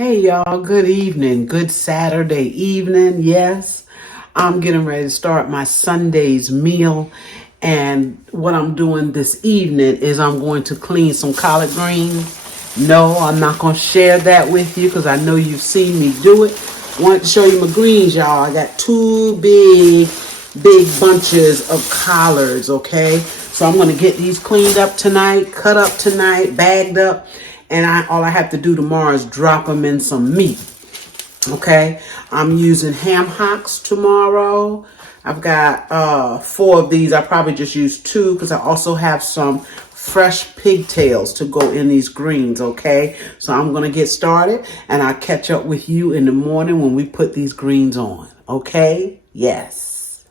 Hey y'all, good evening, good Saturday evening. Yes, I'm getting ready to start my Sunday's meal. And what I'm doing this evening is I'm going to clean some collard greens. No, I'm not going to share that with you because I know you've seen me do it. Want to show you my greens, y'all. I got two big bunches of collards, okay? So I'm going to get these cleaned up tonight, cut up tonight, bagged up. And all I have to do tomorrow is drop them in some meat. Okay, I'm using ham hocks tomorrow. I've got 4 of these. I probably just use 2 because I also have some fresh pigtails to go in these greens. Okay, so I'm gonna get started and I'll catch up with you in the morning when we put these greens on. Okay, yes.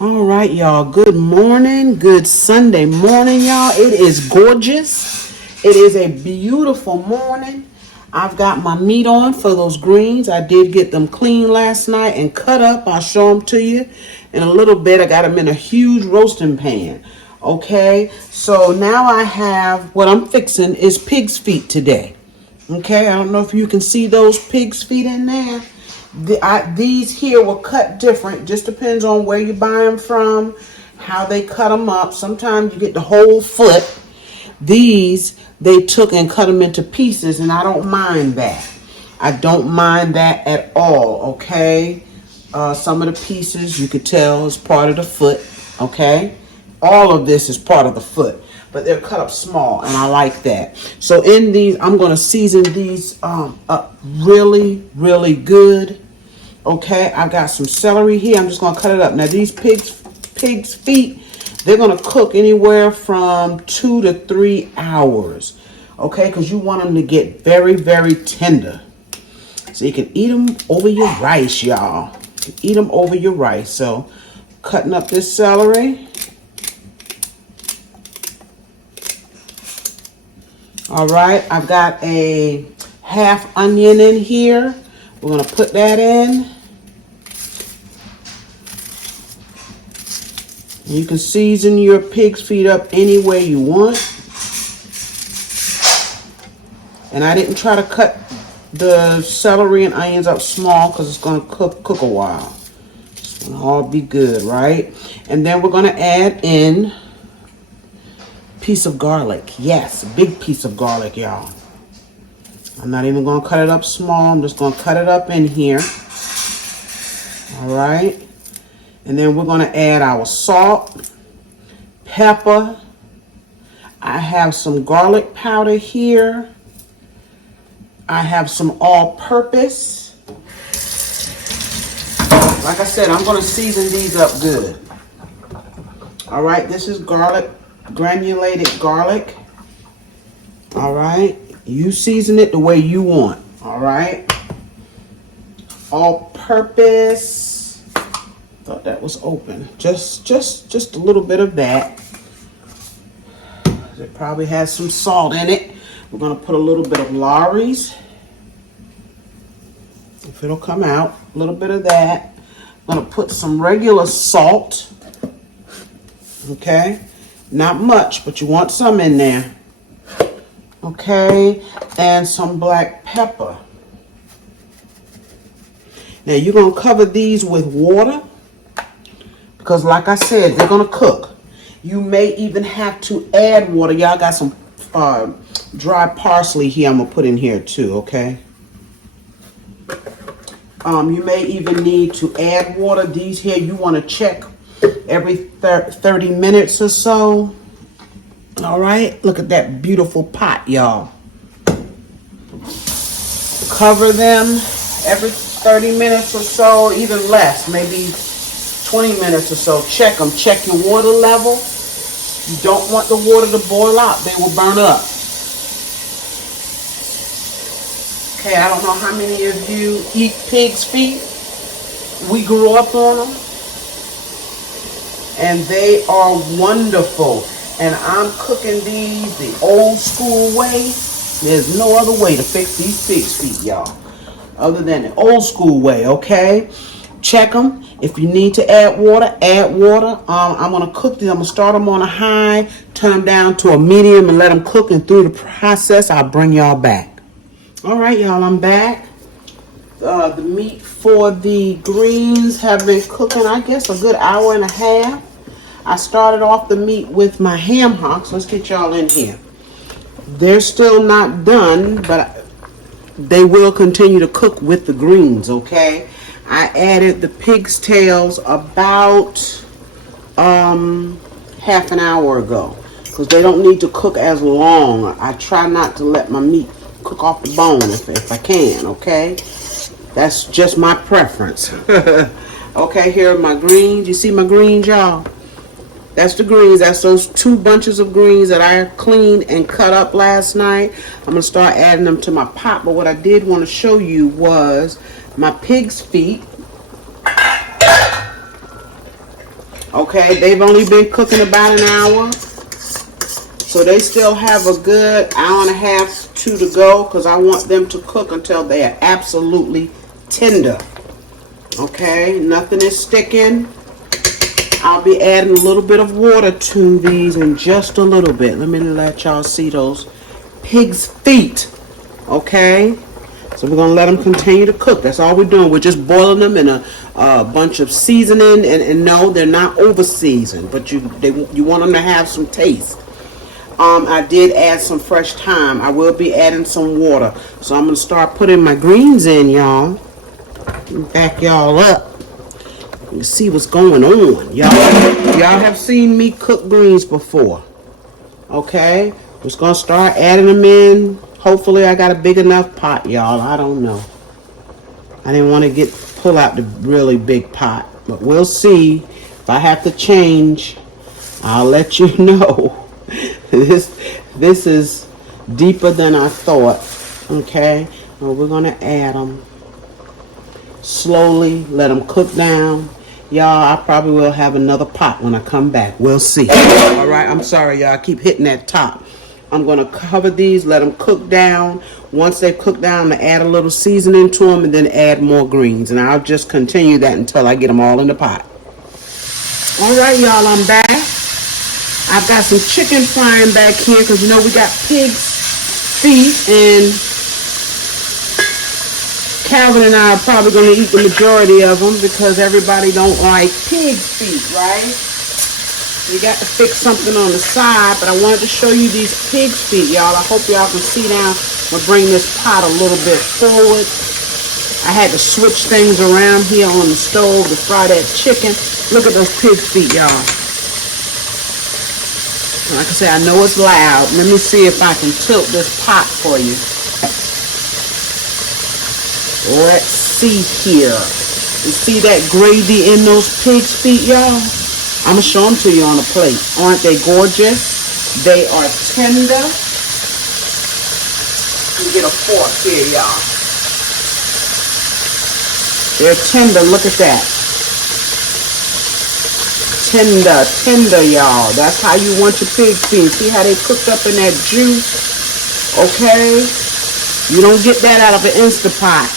All right, y'all. Good morning. Good Sunday morning, y'all. It is gorgeous. It is a beautiful morning. I've got my meat on for those greens. I did get them clean last night and cut up. I'll show them to you in a little bit. I got them in a huge roasting pan. Okay, so now I have what I'm fixing is pig's feet today. Okay, I don't know if you can see those pig's feet in there. These here were cut different. Just depends on where you buy them from, how they cut them up. Sometimes you get the whole foot. These, they took and cut them into pieces, and I don't mind that. I don't mind that at all, okay? Some of the pieces, you could tell, is part of the foot, okay? All of this is part of the foot, but they're cut up small, and I like that. So in these, I'm going to season these up really good, okay? I've got some celery here. I'm just going to cut it up. Now, these pig's feet, they're going to cook anywhere from 2 to 3 hours, okay? Because you want them to get very tender. So you can eat them over your rice, y'all. You can eat them over your rice. So cutting up this celery. All right, I've got a half onion in here. We're going to put that in. You can season your pig's feet up any way you want. And I didn't try to cut the celery and onions up small because it's going to cook a while. It's going to all be good, right? And then we're going to add in a piece of garlic. Yes, a big piece of garlic, y'all. I'm not even going to cut it up small. I'm just going to cut it up in here. All right. And then we're going to add our salt, pepper. I have some garlic powder here. I have some all-purpose. Like I said, I'm going to season these up good. All right, this is garlic, granulated garlic. All right, you season it the way you want. All right, all-purpose. Thought that was open. Just a little bit of that. It probably has some salt in it. We're going to put a little bit of Lawry's. If it'll come out, a little bit of that. I'm going to put some regular salt. Okay? Not much, but you want some in there. Okay? And some black pepper. Now you're going to cover these with water. Because like I said, they're going to cook. You may even have to add water. Y'all got some dry parsley here I'm going to put in here too, okay? You may even need to add water. These here you want to check every 30 minutes or so. All right? Look at that beautiful pot, y'all. Cover them every 30 minutes or so, even less, maybe 20 minutes or so. Check them. Check your water level. You don't want the water to boil out. They will burn up. Okay, I don't know how many of you eat pig's feet. We grew up on them. And they are wonderful. And I'm cooking these the old school way. There's no other way to fix these pig's feet, y'all, other than the old school way, okay? Check them. If you need to add water, add water. I'm going to cook these. I'm going to start them on a high, turn them down to a medium, and let them cook. And through the process, I'll bring y'all back. All right, y'all, I'm back. The meat for the greens have been cooking, I guess, a good hour and a half. I started off the meat with my ham hocks. Let's get y'all in here. They're still not done, but they will continue to cook with the greens, okay? I added the pig's tails about half an hour ago because they don't need to cook as long. I try not to let my meat cook off the bone if I can, okay? That's just my preference. Okay, here are my greens. You see my greens, y'all? That's the greens. That's those 2 bunches of greens that I cleaned and cut up last night. I'm going to start adding them to my pot. But what I did want to show you was my pig's feet. Okay, they've only been cooking about an hour. So they still have a good hour and a half, 2 to go, because I want them to cook until they are absolutely tender. Okay, nothing is sticking. I'll be adding a little bit of water to these in just a little bit. Let me let y'all see those pig's feet. Okay, so we're gonna let them continue to cook. That's all we're doing. We're just boiling them in a bunch of seasoning, and no, they're not over seasoned, but you want them to have some taste. I did add some fresh thyme. I will be adding some water. So I'm going to start putting my greens in, y'all. Back y'all up. You can see what's going on. Y'all have seen me cook greens before. Okay? I'm just going to start adding them in. Hopefully I got a big enough pot, y'all. I don't know. I didn't want to pull out the really big pot. But we'll see. If I have to change, I'll let you know. This is deeper than I thought. Okay, well, we're gonna add them slowly, let them cook down. Y'all, I probably will have another pot when I come back. We'll see. All right, I'm sorry, y'all. I keep hitting that top. I'm gonna cover these, let them cook down. Once they cook down, I'm gonna add a little seasoning to them and then add more greens, and I'll just continue that until I get them all in the pot. All right, y'all, I'm back. I've got some chicken frying back here because, you know, we got pig's feet, and Calvin and I are probably going to eat the majority of them because everybody don't like pig's feet, right? You got to fix something on the side, but I wanted to show you these pig's feet, y'all. I hope y'all can see now. I'm going to bring this pot a little bit forward. I had to switch things around here on the stove to fry that chicken. Look at those pig's feet, y'all. Like I say, I know it's loud. Let me see if I can tilt this pot for you. Let's see here. You see that gravy in those pig's feet, y'all? I'm going to show them to you on a plate. Aren't they gorgeous? They are tender. You get a fork here, y'all. They're tender. Look at that. Tender, y'all. That's how you want your pig feet. See how they cooked up in that juice? Okay? You don't get that out of an Instapot.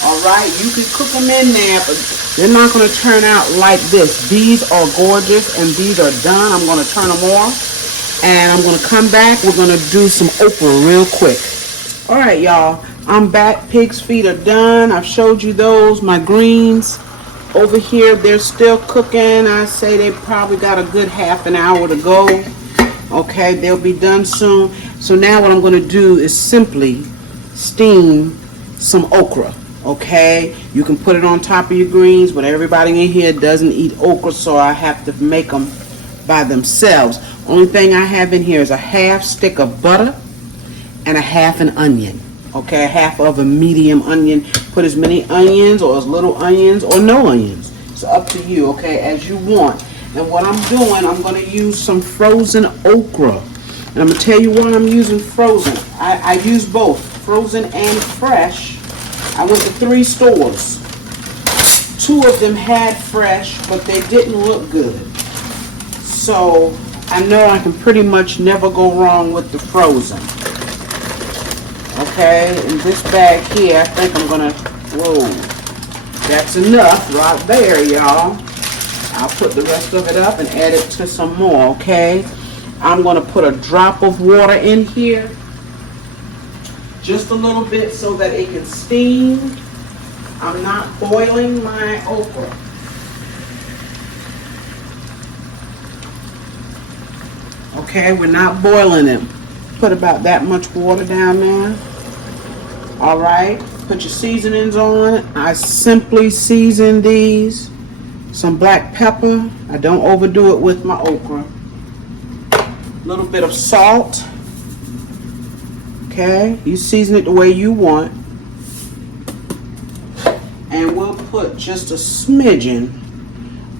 Alright? You can cook them in there, but they're not going to turn out like this. These are gorgeous, and these are done. I'm going to turn them off, and I'm going to come back. We're going to do some okra real quick. Alright, y'all. I'm back. Pig's feet are done. I've showed you those. My greens. Over here, they're still cooking. I say they probably got a good half an hour to go. Okay, they'll be done soon. So now what I'm going to do is simply steam some okra. Okay, you can put it on top of your greens, but everybody in here doesn't eat okra, so I have to make them by themselves. Only thing I have in here is a half stick of butter and a half an onion. Okay, a half of a medium onion. Put as many onions or as little onions or no onions. It's up to you, okay, as you want. And what I'm doing, I'm going to use some frozen okra. And I'm going to tell you why I'm using frozen. I use both, frozen and fresh. I went to 3 stores. 2 of them had fresh, but they didn't look good. So I know I can pretty much never go wrong with the frozen. Okay, in this bag here, I think I'm gonna, whoa, that's enough right there, y'all. I'll put the rest of it up and add it to some more, okay? I'm gonna put a drop of water in here. just a little bit so that it can steam. I'm not boiling my okra. Okay, we're not boiling it. Put about that much water down there. All right, put your seasonings on. I simply season these. Some black pepper. I don't overdo it with my okra. A little bit of salt. Okay, you season it the way you want. And we'll put just a smidgen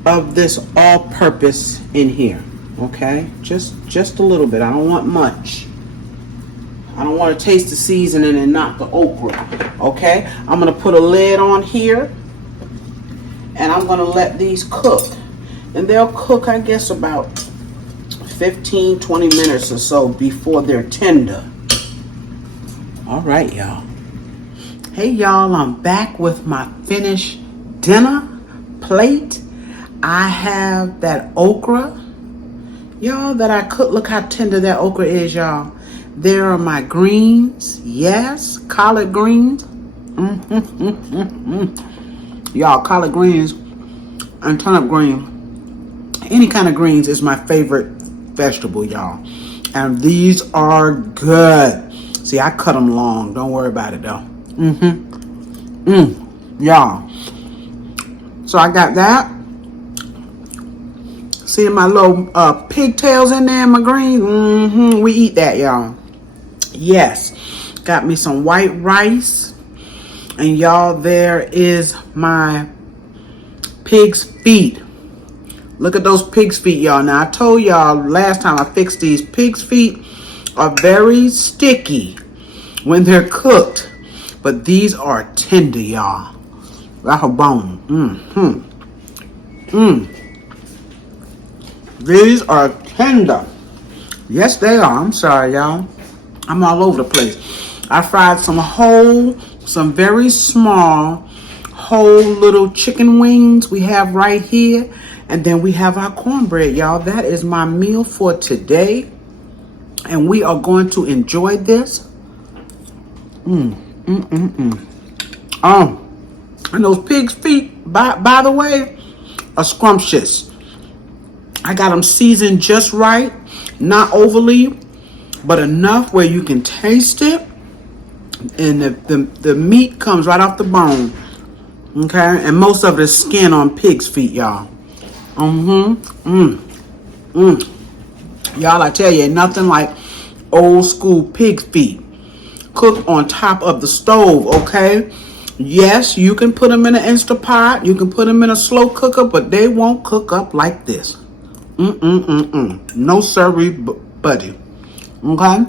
of this all-purpose in here. Okay, just a little bit. I don't want much. I don't want to taste the seasoning and not the okra. Okay, I'm going to put a lid on here. And I'm going to let these cook. And they'll cook, I guess, about 15, 20 minutes or so before they're tender. All right, y'all. Hey, y'all, I'm back with my finished dinner plate. I have that okra, y'all, that I cooked. Look how tender that okra is, y'all. There are my greens. Yes, collard greens. Y'all, collard greens and turnip greens, any kind of greens is my favorite vegetable, y'all. And these are good. See, I cut them long. Don't worry about it, though. Y'all. So I got that. See my little pigtails in there, my greens? We eat that, y'all. Yes. Got me some white rice. And y'all, there is my pig's feet. Look at those pig's feet, y'all. Now, I told y'all last time I fixed these, pig's feet are very sticky when they're cooked. But these are tender, y'all. Like a bone. These are tender. Yes, they are. I'm sorry, y'all. I'm all over the place. I fried some very small, whole little chicken wings we have right here. And then we have our cornbread, y'all. That is my meal for today. And we are going to enjoy this. And those pig's feet, by the way, are scrumptious. I got them seasoned just right. Not overly, but enough where you can taste it. And the meat comes right off the bone. Okay? And most of it is skin on pig's feet, y'all. Y'all, I tell you, ain't nothing like old school pig's feet. Cooked on top of the stove, okay? Yes, you can put them in an Instapot. You can put them in a slow cooker, but they won't cook up like this. No siree, buddy. Okay?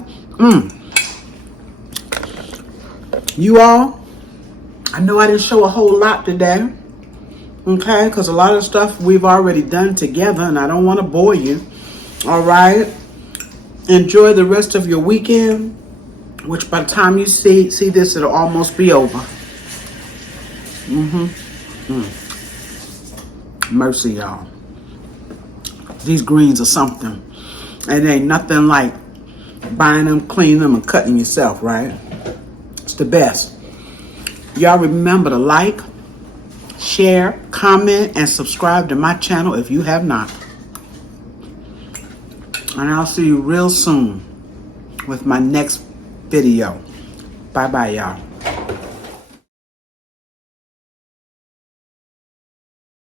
You all, I know I didn't show a whole lot today, okay, because a lot of stuff we've already done together, and I don't want to bore you, all right? Enjoy the rest of your weekend, which by the time you see this, it'll almost be over. Mercy, y'all. These greens are something, and it ain't nothing like buying them, cleaning them, and cutting yourself, right? It's the best. Y'all remember to like, share, comment, and subscribe to my channel if you have not. And I'll see you real soon with my next video. Bye-bye, y'all.